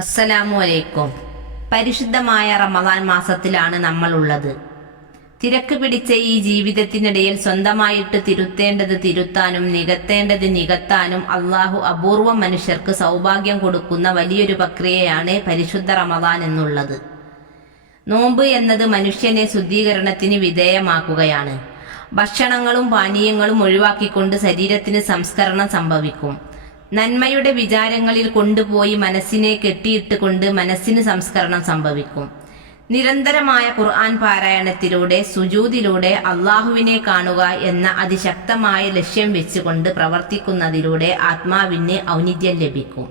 അസ്സലാമു അലൈക്കും. പരിശുദ്ധമായ റമദാൻ മാസത്തിലാണ് നമ്മൾ ഉള്ളത്. തിരക്ക് പിടിച്ച ഈ ജീവിതത്തിനിടയിൽ സ്വന്തമായിട്ട് തിരുത്തേണ്ടത് തിരുത്താനും നികത്തേണ്ടത് നികത്താനും അള്ളാഹു അപൂർവം മനുഷ്യർക്ക് സൗഭാഗ്യം കൊടുക്കുന്ന വലിയൊരു പ്രക്രിയയാണ് പരിശുദ്ധ റമദാൻ എന്നുള്ളത്. നോമ്പ് എന്നത് മനുഷ്യനെ ശുദ്ധീകരണത്തിന് വിധേയമാക്കുകയാണ്. ഭക്ഷണങ്ങളും പാനീയങ്ങളും ഒഴിവാക്കിക്കൊണ്ട് ശരീരത്തിന് സംസ്കരണം സംഭവിക്കും. നന്മയുടെ വിചാരങ്ങളിൽ കൊണ്ടുപോയി മനസ്സിനെ കെട്ടിയിട്ട് കൊണ്ട് മനസ്സിന് സംസ്കരണം സംഭവിക്കും. നിരന്തരമായ ഖുർആൻ പാരായണത്തിലൂടെ സുജൂദിലൂടെ അള്ളാഹുവിനെ കാണുക എന്ന അതിശക്തമായ ലക്ഷ്യം വെച്ചുകൊണ്ട് പ്രവർത്തിക്കുന്നതിലൂടെ ആത്മാവിന് ഔന്നിധ്യം ലഭിക്കും.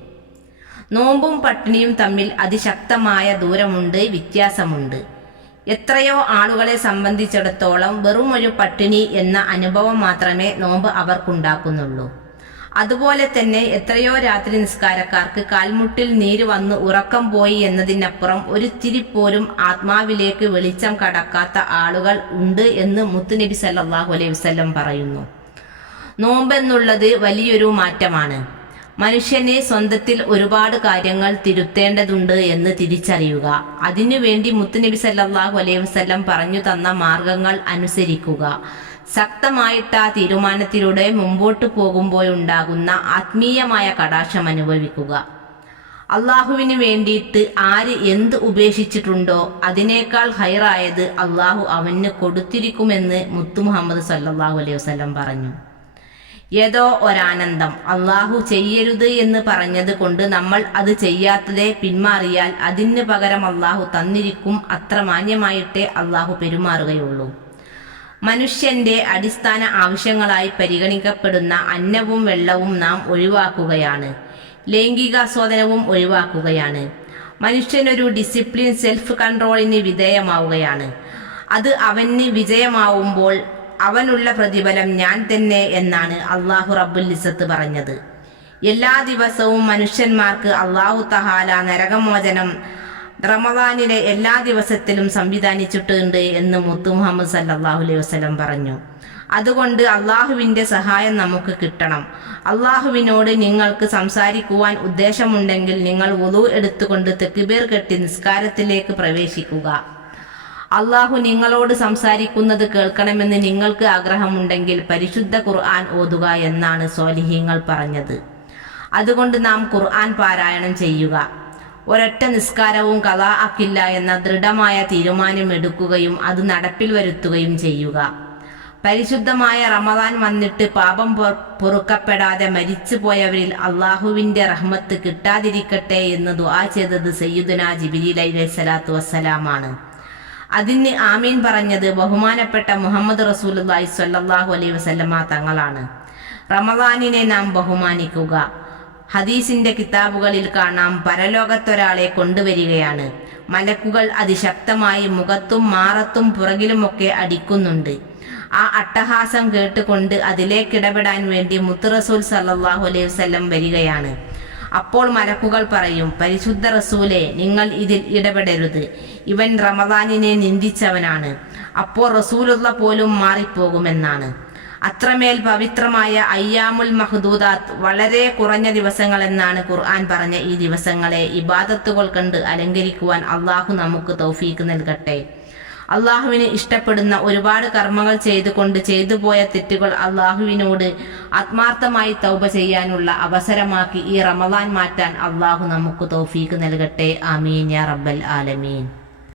നോമ്പും പട്ടിണിയും തമ്മിൽ അതിശക്തമായ ദൂരമുണ്ട്, വ്യത്യാസമുണ്ട്. എത്രയോ ആളുകളെ സംബന്ധിച്ചിടത്തോളം വെറും ഒരു പട്ടിണി എന്ന അനുഭവം മാത്രമേ നോമ്പ് അവർക്കുണ്ടാക്കുന്നുള്ളൂ. അതുപോലെ തന്നെ എത്രയോ രാത്രി നിസ്കാരക്കാർക്ക് കാൽമുട്ടിൽ നീര് വന്ന് ഉറക്കം പോയി എന്നതിനപ്പുറം ഒരു തിരിപ്പോലും ആത്മാവിലേക്ക് വെളിച്ചം കടക്കാത്ത ആളുകൾ ഉണ്ട് എന്ന് മുത്തുനബി സല്ലല്ലാഹു അലൈഹി വസല്ലം പറയുന്നു. നോമ്പെന്നുള്ളത് വലിയൊരു മാറ്റമാണ്. മനുഷ്യനെ സ്വന്തത്തിൽ ഒരുപാട് കാര്യങ്ങൾ തിരുത്തേണ്ടതുണ്ട് എന്ന് തിരിച്ചറിയുക. അതിനുവേണ്ടി മുത്തുനബി സല്ലല്ലാഹു അലൈഹി വസല്ലം പറഞ്ഞു തന്ന മാർഗങ്ങൾ അനുസരിക്കുക. ശക്തമായിട്ട് ആ തീരുമാനത്തിലൂടെ മുമ്പോട്ട് പോകുമ്പോഴുണ്ടാകുന്ന ആത്മീയമായ കടാക്ഷം അനുഭവിക്കുക. അള്ളാഹുവിന് വേണ്ടിയിട്ട് ആര് എന്ത് ഉപേക്ഷിച്ചിട്ടുണ്ടോ അതിനേക്കാൾ ഹൈറായത് അള്ളാഹു അവന് കൊടുത്തിരിക്കുമെന്ന് മുത്തു മുഹമ്മദ് സല്ലല്ലാഹു അലൈഹി വസല്ലം പറഞ്ഞു. ഏതോ ഒരാനന്ദം അള്ളാഹു ചെയ്യരുത് എന്ന് പറഞ്ഞത് കൊണ്ട് നമ്മൾ അത് ചെയ്യാത്തതേ പിന്മാറിയാൽ അതിന് പകരം അള്ളാഹു തന്നിരിക്കും. അത്ര മാന്യമായിട്ടേ അള്ളാഹു പെരുമാറുകയുള്ളൂ. മനുഷ്യന്റെ അടിസ്ഥാന ആവശ്യങ്ങളായി പരിഗണിക്കപ്പെടുന്ന അന്നവും വെള്ളവും നാം ഒഴിവാക്കുകയാണ്. ലൈംഗികാസ്വാദനവും ഒഴിവാക്കുകയാണ്. മനുഷ്യനൊരു ഡിസിപ്ലിൻ സെൽഫ് കൺട്രോളിന് വിധേയമാവുകയാണ്. അത് അവന് വിജയമാവുമ്പോൾ അവനുള്ള പ്രതിഫലം ഞാൻ തന്നെ എന്നാണ് അള്ളാഹു റബ്ബുൽ ഇസ്സത്ത് പറഞ്ഞത്. എല്ലാ ദിവസവും മനുഷ്യന്മാർക്ക് അള്ളാഹു തആല നരകമോചനം റമദാനിലെ എല്ലാ ദിവസത്തിലും സംവിധാനിച്ചിട്ടുണ്ട് എന്ന് മുത്തു മുഹമ്മദ് സല്ലല്ലാഹു അലൈഹി വസല്ലം പറഞ്ഞു. അതുകൊണ്ട് അള്ളാഹുവിൻ്റെ സഹായം നമുക്ക് കിട്ടണം. അള്ളാഹുവിനോട് നിങ്ങൾക്ക് സംസാരിക്കുവാൻ ഉദ്ദേശമുണ്ടെങ്കിൽ നിങ്ങൾ വുളു എടുത്തുകൊണ്ട് തക്ബീർ കെട്ടി നിസ്കാരത്തിലേക്ക് പ്രവേശിക്കുക. അള്ളാഹു നിങ്ങളോട് സംസാരിക്കുന്നത് കേൾക്കണമെന്ന് നിങ്ങൾക്ക് ആഗ്രഹമുണ്ടെങ്കിൽ പരിശുദ്ധ ഖുർആൻ ഓതുക എന്നാണ് സ്വാലിഹീങ്ങൾ പറഞ്ഞത്. അതുകൊണ്ട് നാം ഖുർആൻ പാരായണം ചെയ്യുക. ഒരൊറ്റ നിസ്കാരവും ഖളാ ആക്കില്ല എന്ന ദൃഢമായ തീരുമാനം എടുക്കുകയും അത് നടപ്പിൽ വരുത്തുകയും ചെയ്യുക. പരിശുദ്ധമായ റമദാൻ വന്നിട്ട് പാപം പൊറുക്കപ്പെടാതെ മരിച്ചു പോയവരിൽ അള്ളാഹുവിൻ്റെ റഹ്മത്ത് കിട്ടാതിരിക്കട്ടെ എന്ന് ദുആ ചെയ്തത് സയ്യിദുനാ ജിബ്രീൽ അലൈഹിസ്സലാത്തു വസ്സലാമാണ്. അതിന് ആമീൻ പറഞ്ഞത് ബഹുമാനപ്പെട്ട മുഹമ്മദ് റസൂലുള്ളാഹി സ്വല്ലല്ലാഹു അലൈഹി വസല്ലമ തങ്ങളാണ്. റമദാനിനെ നാം ബഹുമാനിക്കുക. ഹദീസിന്റെ കിതാബുകളിൽ കാണാം, പരലോകത്തൊരാളെ കൊണ്ടുവരികയാണ്. മലക്കുകൾ അതിശക്തമായി മുഖത്തും മാറത്തും പുറകിലുമൊക്കെ അടിക്കുന്നുണ്ട്. ആ അട്ടഹാസം കേട്ടുകൊണ്ട് അതിലേക്കിടപെടാൻ വേണ്ടി മുത്ത് റസൂൽ സല്ലല്ലാഹു അലൈഹി വസല്ലം വരികയാണ്. അപ്പോൾ മലക്കുകൾ പറയും, പരിശുദ്ധ റസൂലെ, നിങ്ങൾ ഇതിൽ ഇടപെടരുത്, ഇവൻ റമദാനിനെ നിന്ദിച്ചവനാണ്. അപ്പോൾ റസൂലുള്ള പോലും മാറിപ്പോകുമെന്നാണ്. അത്രമേൽ പവിത്രമായ അയ്യാമുൽ മഹ്ദൂദാത്ത്, വളരെ കുറഞ്ഞ ദിവസങ്ങൾ എന്നാണ് ഖുർആൻ പറഞ്ഞ ഈ ദിവസങ്ങളെ ഇബാദത്തുകൾ കണ്ട് അലങ്കരിക്കുവാൻ അള്ളാഹു നമുക്ക് തൗഫീക്ക് നൽകട്ടെ. അള്ളാഹുവിന് ഇഷ്ടപ്പെടുന്ന ഒരുപാട് കർമ്മങ്ങൾ ചെയ്തുകൊണ്ട് ചെയ്തുപോയ തെറ്റുകൾ അള്ളാഹുവിനോട് ആത്മാർത്ഥമായി തൗബ ചെയ്യാനുള്ള അവസരമാക്കി ഈ റമദാൻ മാറ്റാൻ അള്ളാഹു നമുക്ക് തൗഫീക്ക് നൽകട്ടെ. ആമീൻ യാ റബ്ബൽ ആലമീൻ.